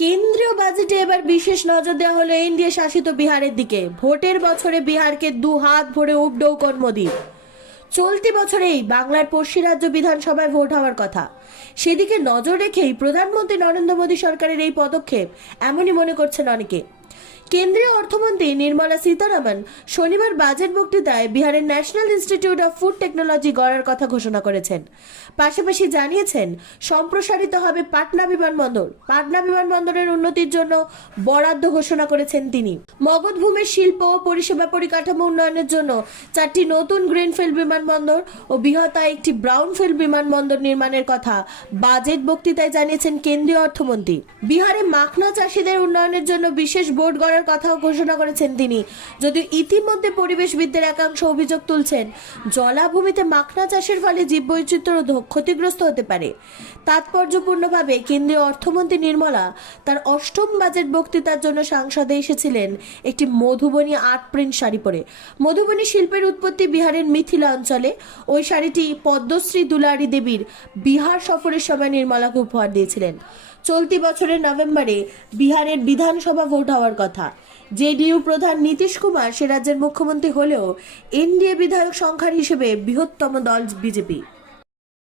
কেন্দ্রীয় বাজেটে এবার বিশেষ নজর দেওয়া হলো এনডিএ শাসিত বিহারের দিকে। ভোটের বছরে বিহারকে দু হাত ভরে উপডৌকন মোদী চলতি বছরেই বাংলার পশ্চিম রাজ্য বিধানসভায় ভোট হওয়ার কথা। সেদিকে নজর রেখেই প্রধানমন্ত্রী নরেন্দ্র মোদী সরকারের এই পদক্ষেপ এমনই মনে করছেন অনেকে। কেন্দ্রীয় অর্থমন্ত্রী নির্মলা সীতারামন শনিবার বাজেট বক্তৃতায় বিহারের national institute of food technology গড়ার কথা ঘোষণা করেছেন। পাশাপাশি জানিয়েছেন, সম্প্রসারিত হবে পাটনা বিমানবন্দর। পাটনা বিমানবন্দরের উন্নতির জন্য বরাদ্দ ঘোষণা করেছেন তিনি। মগধভূমির শিল্প ও পরিষেবা পরিকাঠামো উন্নয়নের জন্য চারটি নতুন গ্রিনফিল্ড বিমানবন্দর ও বৃহতা একটি ব্রাউনফিল্ড বিমানবন্দর নির্মাণের কথা বাজেট বক্তৃতায় জানিয়েছেন কেন্দ্রীয় অর্থমন্ত্রী। বিহারে মাখনা চাষিদের উন্নয়নের জন্য বিশেষ বোর্ড গড়ার কথাও ঘোষণা করেছেন তিনি। যদিও ইতিমধ্যে পরিবেশবিদদের একাংশ অভিযোগ তুলছেন, জলাভূমিতে মাখনা চাষের ফলে জীববৈচিত্র্য ক্ষতিগ্রস্ত হতে পারে। তাৎপর্যপূর্ণভাবে কেন্দ্রীয় অর্থমন্ত্রী নির্মলা তার অষ্টম বাজেট বক্তৃতার জন্য সাংসদে এসেছিলেন একটি মধুবনী আর্ট প্রিন্ট শাড়ি পরে। মধুবনী শিল্পের উৎপত্তি বিহারের মিথিলা অঞ্চলে। ওই শাড়িটি পদ্মশ্রী দুলারি দেবীর বিহার সফরের সময় নির্মলাকে উপহার দিয়েছিলেন। চলতি বছরের নভেম্বরে বিহারের বিধানসভা ভোট হওয়ার কথা। জেডিইউ প্রধান নীতিশ কুমার সে রাজ্যের মুখ্যমন্ত্রী হলেও এনডিএ বিধায়ক সংখ্যার হিসেবে বৃহত্তম দল বিজেপি।